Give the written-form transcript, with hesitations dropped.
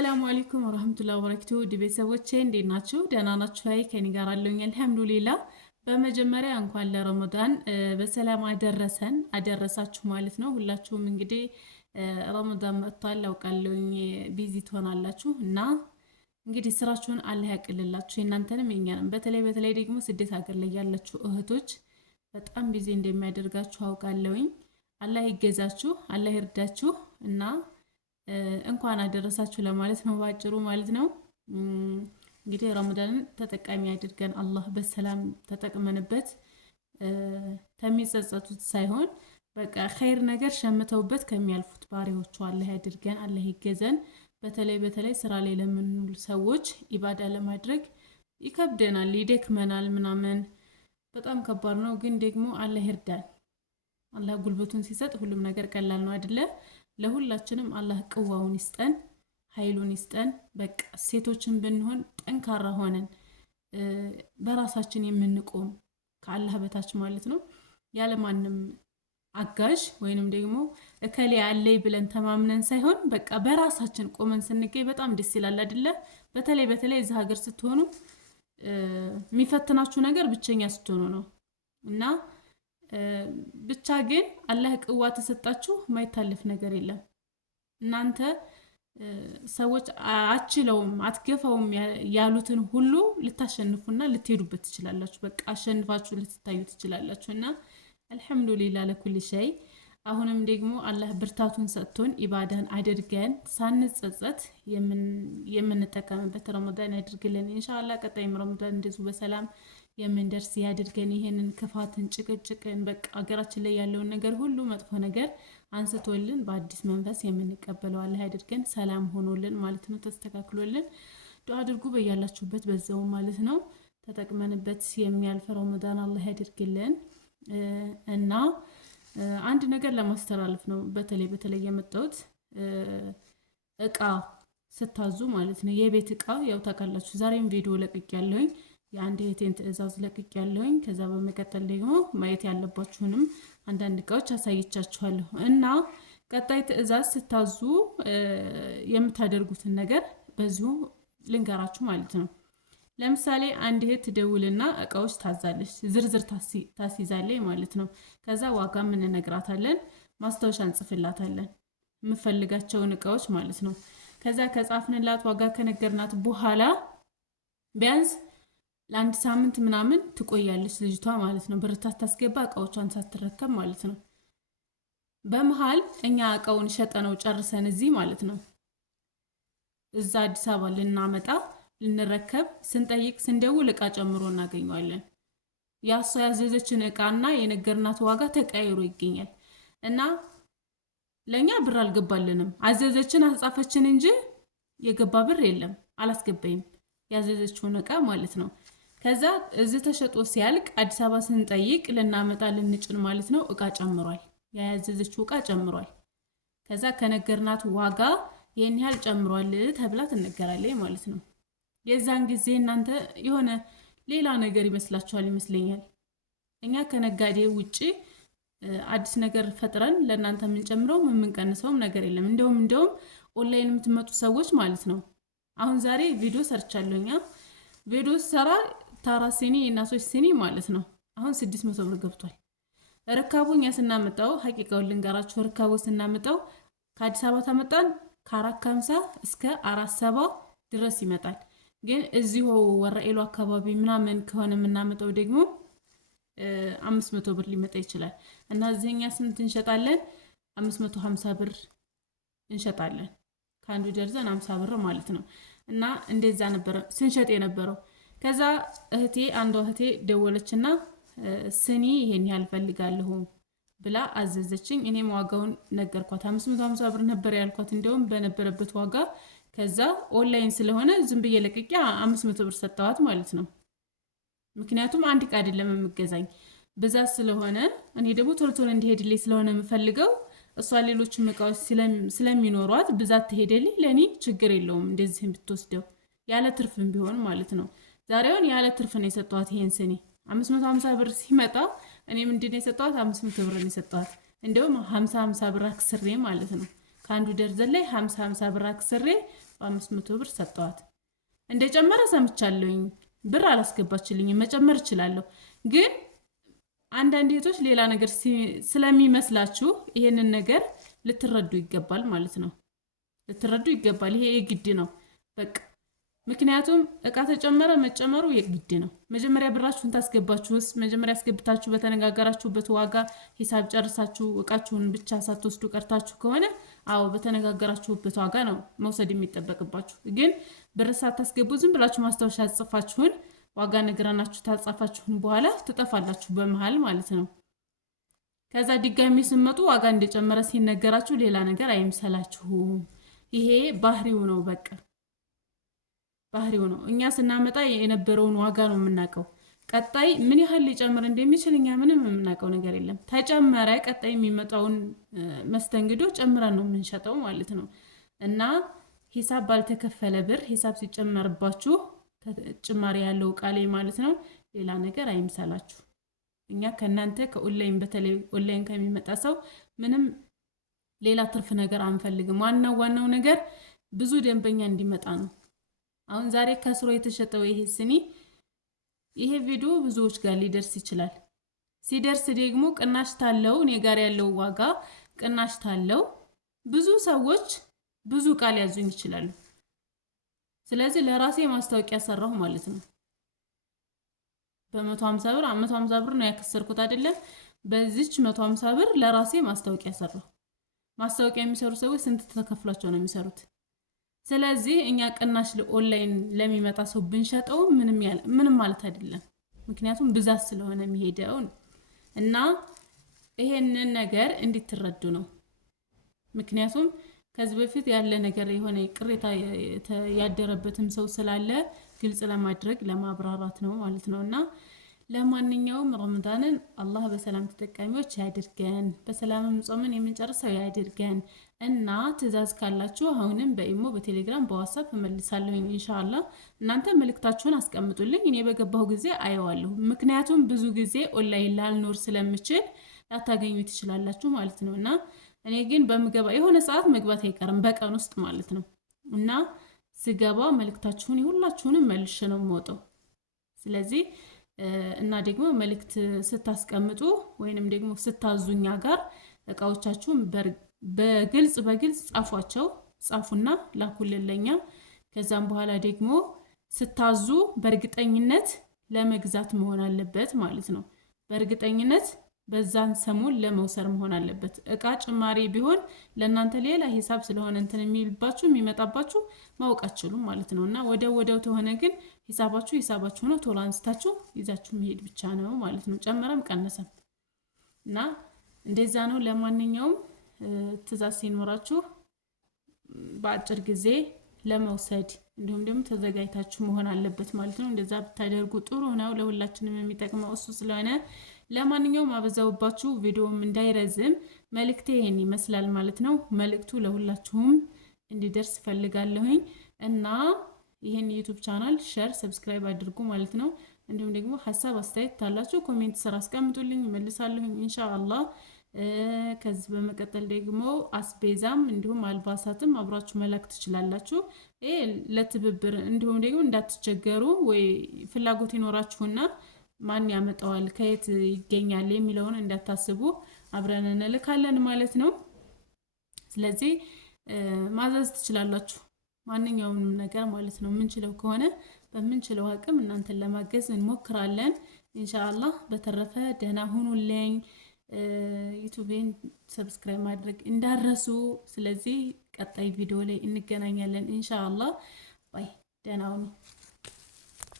ሰላም አለይኩም ወራህመቱላሂ ወበረካቱ ቤተሰቦቼ እንዴት ናችሁ? ደህና ናችሁ? ከኔ ጋር አለሁኝ አልሐምዱሊላህ። በመጀመሪያ እንኳን ለረመዳን በሰላም አደረሳችሁ ማለት ነው። ሁላችሁም እንግዲህ ረመዳን መጥቷል አውቃለሁኝ ቢዚ ትሆናላችሁ እና እንግዲህ ስራችሁን አላህ ያቅልላችሁ የእናንተንም የኛንም። በተለይ ደግሞ ስደት ሀገር ላይ ያላችሁ እህቶች በጣም ቢዚ እንደሚያደርጋችሁ አውቃለሁኝ። አላህ ይገዛችሁ፣ አላህ ይርዳችሁ እና እንኳን አደረሳችሁ ለማለት ነው ባጭሩ ማለት ነው። እንግዲህ ረመዳንን ተጠቃሚ አድርገን አላህ በሰላም ተጠቅመንበት ከሚጸጸቱት ሳይሆን በቃ ኸይር ነገር ሸምተውበት ከሚያልፉት ባሪያዎቹ አላህ ያድርገን፣ አላህ ይገዘን። በተለይ ስራ ላይ ለምንውል ሰዎች ኢባዳ ለማድረግ ይከብደናል፣ ይደክመናል ምናምን በጣም ከባድ ነው። ግን ደግሞ አላህ ይርዳን። አላህ ጉልበቱን ሲሰጥ ሁሉም ነገር ቀላል ነው አይደለ? ለሁላችንም አላህ ቅዋውን ይስጠን፣ ኃይሉን ይስጠን። በቃ ሴቶችን ብንሆን ጠንካራ ሆነን በራሳችን የምንቆም ከአላህ በታች ማለት ነው ያለማንም አጋዥ ወይንም ደግሞ እከሌ አለይ ብለን ተማምነን ሳይሆን በቃ በራሳችን ቆመን ስንገኝ በጣም ደስ ይላል አይደለ? በተለይ እዚህ ሀገር ስትሆኑ የሚፈትናችሁ ነገር ብቸኛ ስትሆኑ ነው እና ብቻ ግን አላህ ቅዋ ተሰጣችሁ ማይታለፍ ነገር የለም። እናንተ ሰዎች አችለውም አትገፋውም ያሉትን ሁሉ ልታሸንፉና ልትሄዱበት ትችላላችሁ። በቃ አሸንፋችሁ ልትታዩ ትችላላችሁ እና አልহামዱሊላህ ለኩል ሸይ። አሁንም ደግሞ አላህ ብርታቱን ሰጥቶን ኢባዳን አድርገን ሳንጸጸት የምንጠቀምበት ረመዳን ያድርግልን ኢንሻአላህ። ቀጣይም ረመዳን እንደዚሁ በሰላም የምንደርስ ያድርገን። ይሄንን ክፋትን፣ ጭቅጭቅን በቃ ሀገራችን ላይ ያለውን ነገር ሁሉ መጥፎ ነገር አንስቶልን በአዲስ መንፈስ የምንቀበለው አላህ ያድርገን። ሰላም ሆኖልን ማለት ነው ተስተካክሎልን ዱአ አድርጉ በያላችሁበት በዛው ማለት ነው ተጠቅመንበት የሚያልፍ ረመዳን አላህ ያድርግልን። እና አንድ ነገር ለማስተላለፍ ነው በተለይ የመጣሁት እቃ ስታዙ ማለት ነው የቤት እቃ ያው ታውቃላችሁ ዛሬም ቪዲዮ ለቅቄያለሁኝ የአንድ እህቴን ትዕዛዝ ለቅቄያለሁኝ። ከዛ በመቀጠል ደግሞ ማየት ያለባችሁንም አንዳንድ እቃዎች አሳይቻችኋለሁ እና ቀጣይ ትዕዛዝ ስታዙ የምታደርጉትን ነገር በዚሁ ልንገራችሁ ማለት ነው። ለምሳሌ አንድ እህት ትደውልና እቃዎች ታዛለች፣ ዝርዝር ታስይዛለች ማለት ነው። ከዛ ዋጋ ምን እንነግራታለን፣ ማስታወሻ እንጽፍላታለን የምፈልጋቸውን እቃዎች ማለት ነው። ከዛ ከጻፍንላት ዋጋ ከነገርናት በኋላ ቢያንስ ለአንድ ሳምንት ምናምን ትቆያለች ልጅቷ ማለት ነው። ብር ታስገባ እቃዎቿን ሳትረከብ ማለት ነው። በመሃል እኛ እቃውን ሸጠነው ጨርሰን እዚህ ማለት ነው እዛ አዲስ አበባ ልናመጣ ልንረከብ ስንጠይቅ ስንደውል እቃ ጨምሮ እናገኘዋለን። ያሷ ያዘዘችን እቃና የነገርናት ዋጋ ተቀይሮ ይገኛል እና ለኛ ብር አልገባልንም። አዘዘችን አጻፈችን እንጂ የገባ ብር የለም፣ አላስገባይም ያዘዘችውን እቃ ማለት ነው። ከዛ እዚህ ተሸጦ ሲያልቅ አዲስ አበባ ስንጠይቅ ልናመጣ ልንጭን ማለት ነው እቃ ጨምሯል፣ ያዘዘችው እቃ ጨምሯል። ከዛ ከነገርናት ዋጋ ይሄን ያህል ጨምሯል ተብላ ትነገራለች ማለት ነው። የዛን ጊዜ እናንተ የሆነ ሌላ ነገር ይመስላችኋል ይመስለኛል። እኛ ከነጋዴ ውጪ አዲስ ነገር ፈጥረን ለእናንተ የምንጨምረው የምንቀንሰውም ነገር የለም። እንደውም ኦንላይን የምትመጡ ሰዎች ማለት ነው አሁን ዛሬ ቪዲዮ ሰርቻለሁኛ። ቪዲዮ ሰራ ታራ ሲኒ እናሶች ሲኒ ማለት ነው አሁን 600 ብር ገብቷል። ርካቡኛ ስናመጣው ሐቂቃውን ልንገራችሁ፣ ርካቡ ስናመጣው ከአዲስ አበባ ተመጣን ከ450 እስከ 470 ድረስ ይመጣል። ግን እዚሁ ወራኤሉ አካባቢ ምናምን ከሆነ የምናመጣው ደግሞ 500 ብር ሊመጣ ይችላል እና እዚህኛ ስንት እንሸጣለን? 550 ብር እንሸጣለን። ከአንዱ ደርዘን 50 ብር ማለት ነው እና እንደዛ ነበር ስንሸጥ የነበረው። ከዛ አንዷ እህቴ ደወለችና ስኒ ይሄን ያህል ፈልጋለሁ ብላ አዘዘችኝ። እኔም ዋጋውን ነገርኳት። 550 ብር ነበር ያልኳት እንደውም በነበረበት ዋጋ። ከዛ ኦንላይን ስለሆነ ዝም ብዬ ለቅቄ 500 ብር ሰጣዋት ማለት ነው። ምክንያቱም አንድ እቃ አይደለም የምገዛኝ ብዛት ስለሆነ እኔ ደግሞ ቶሎ እንዲሄድልኝ ስለሆነ የምፈልገው እሷ ሌሎች እቃዎች ስለሚኖሯት ብዛት ትሄደልኝ ለኔ ችግር የለውም እንደዚህ ብትወስደው ያለ ትርፍም ቢሆን ማለት ነው። ዛሬውን ያለ ትርፍ ነው የሰጣዋት ይሄን ስኒ 550 ብር ሲመጣ እኔ ምንድነው የሰጣዋት 500 ብር ነው የሰጣዋት። እንደውም 50 ብር አክስሬ ማለት ነው ከአንዱ ደርዘን ላይ 50 ብር አክስሬ በ500 ብር ሰጠዋት። እንደጨመረ ሰምቻለሁኝ። ብር አላስገባችልኝም፣ መጨመር እችላለሁ። ግን አንዳንድ እህቶች ሌላ ነገር ስለሚመስላችሁ ይሄንን ነገር ልትረዱ ይገባል ማለት ነው። ልትረዱ ይገባል። ይሄ የግድ ነው በቃ። ምክንያቱም እቃ ተጨመረ መጨመሩ የግድ ነው። መጀመሪያ ብራችሁን ታስገባችሁስ መጀመሪያ አስገብታችሁ በተነጋገራችሁበት ዋጋ ሂሳብ ጨርሳችሁ እቃችሁን ብቻ ሳትወስዱ ቀርታችሁ ከሆነ አዎ በተነጋገራችሁበት ዋጋ ነው መውሰድ የሚጠበቅባችሁ። ግን ብር ሳታስገቡ ዝም ብላችሁ ማስታወሻ ጽፋችሁን ዋጋ ነገራናችሁ ታጻፋችሁን በኋላ ትጠፋላችሁ በመሃል ማለት ነው። ከዛ ድጋሚ ስመጡ ዋጋ እንደጨመረ ሲነገራችሁ ሌላ ነገር አይምሰላችሁ። ይሄ ባህሪው ነው በቃ ባህሪው ነው። እኛ ስናመጣ የነበረውን ዋጋ ነው የምናውቀው። ቀጣይ ምን ያህል ሊጨምር እንደሚችል እኛ ምንም የምናውቀው ነገር የለም። ተጨመረ ቀጣይ የሚመጣውን መስተንግዶ ጨምረን ነው የምንሸጠው ማለት ነው። እና ሂሳብ ባልተከፈለ ብር ሂሳብ ሲጨመርባችሁ ጭማሪ ያለው ቃሌ ማለት ነው ሌላ ነገር አይምሰላችሁ። እኛ ከናንተ ከኦንላይን በተለይ ኦንላይን ከሚመጣ ሰው ምንም ሌላ ትርፍ ነገር አንፈልግም። ዋናው ነገር ብዙ ደንበኛ እንዲመጣ ነው። አሁን ዛሬ ከስሮ የተሸጠው ይሄ ስኒ ይሄ ቪዲዮ ብዙዎች ጋር ሊደርስ ይችላል። ሲደርስ ደግሞ ቅናሽ ታለው እኔ ጋር ያለው ዋጋ ቅናሽ ታለው ብዙ ሰዎች ብዙ ቃል ያዙኝ ይችላሉ። ስለዚህ ለራሴ ማስታወቂያ ሰራሁ ማለት ነው። በ150 ብር 150 ብር ነው ያከሰርኩት አይደለም። በዚች 150 ብር ለራሴ ማስታወቂያ ሰራሁ። ማስታወቂያ የሚሰሩ ሰዎች ስንት ተከፍሏቸው ነው የሚሰሩት? ስለዚህ እኛ ቅናሽ ኦንላይን ለሚመጣ ሰው ብንሸጠው ምንም ማለት አይደለም። ምክንያቱም ብዛት ስለሆነ የሚሄደው እና ይሄንን ነገር እንድትረዱ ነው። ምክንያቱም ከዚህ በፊት ያለ ነገር የሆነ ቅሬታ ያደረበትም ሰው ስላለ ግልጽ ለማድረግ ለማብራራት ነው ማለት ነውና ለማንኛውም ረመዳንን አላህ በሰላም ተጠቃሚዎች ያድርገን፣ በሰላምም ጾምን የምንጨርሰው ያድርገን። እና ትዕዛዝ ካላችሁ አሁንም በኢሞ በቴሌግራም በዋትስአፕ መልሳለሁ ኢንሻአላህ። እናንተ መልእክታችሁን አስቀምጡልኝ፣ እኔ በገባው ጊዜ አየዋለሁ። ምክንያቱም ብዙ ጊዜ ኦንላይን ላልኖር ስለምችል ላታገኙ ትችላላችሁ ማለት ነውና እኔ ግን በመገባ የሆነ ሰዓት መግባት አይቀርም በቀን ውስጥ ማለት ነው። እና ስገባ መልእክታችሁን ሁላችሁንም መልሼ ነው የምወጣው። ስለዚህ እና ደግሞ መልእክት ስታስቀምጡ ወይንም ደግሞ ስታዙኛ ጋር እቃዎቻችሁን በግልጽ ጻፉና ላኩልለኛ። ከዛም በኋላ ደግሞ ስታዙ በእርግጠኝነት ለመግዛት መሆን አለበት ማለት ነው። በእርግጠኝነት በዛን ሰሞን ለመውሰድ መሆን አለበት። እቃ ጭማሪ ቢሆን ለእናንተ ሌላ ሂሳብ ስለሆነ እንትን የሚልባችሁ የሚመጣባችሁ ማወቅ አትችሉም ማለት ነውና ወደው ተሆነ ግን ሂሳባችሁ ነው ቶሎ አንስታችሁ ይዛችሁ መሄድ ብቻ ነው ማለት ነው። ጨመረም ቀነሰም እና እንደዛ ነው። ለማንኛውም ትዕዛዝ ሲኖራችሁ በአጭር ጊዜ ለመውሰድ እንዲሁም ደግሞ ተዘጋጅታችሁ መሆን አለበት ማለት ነው። እንደዛ ብታደርጉ ጥሩ ነው። ለሁላችንም የሚጠቅመው እሱ ስለሆነ ለማንኛውም አበዛውባችሁ ቪዲዮም እንዳይረዝም መልእክቴ ይሄን ይመስላል ማለት ነው። መልእክቱ ለሁላችሁም እንዲደርስ ፈልጋለሁኝ እና ይሄን ዩቲዩብ ቻናል ሼር ሰብስክራይብ አድርጉ ማለት ነው። እንዲሁም ደግሞ ሐሳብ አስተያየት ታላችሁ ኮሜንት ስራ አስቀምጡልኝ መልሳለሁኝ ኢንሻአላህ። ከዚህ በመቀጠል ደግሞ አስቤዛም እንዲሁም አልባሳትም አብራችሁ መላክ ትችላላችሁ። ይሄ ለትብብር እንዲሁም ደግሞ እንዳትቸገሩ ወይ ፍላጎት ይኖራችሁና ማን ያመጣዋል ከየት ይገኛል የሚለውን እንዳታስቡ አብረን እንልካለን ማለት ነው። ስለዚህ ማዘዝ ትችላላችሁ ማንኛውንም ነገር ማለት ነው። ምንችለው ከሆነ በምንችለው አቅም እናንተን ለማገዝ እንሞክራለን ኢንሻአላህ። በተረፈ ደህና ሁኑልኝ። ዩቲዩብን ሰብስክራይብ ማድረግ እንዳረሱ። ስለዚህ ቀጣይ ቪዲዮ ላይ እንገናኛለን ኢንሻአላህ። ባይ ደህና ሁኑ።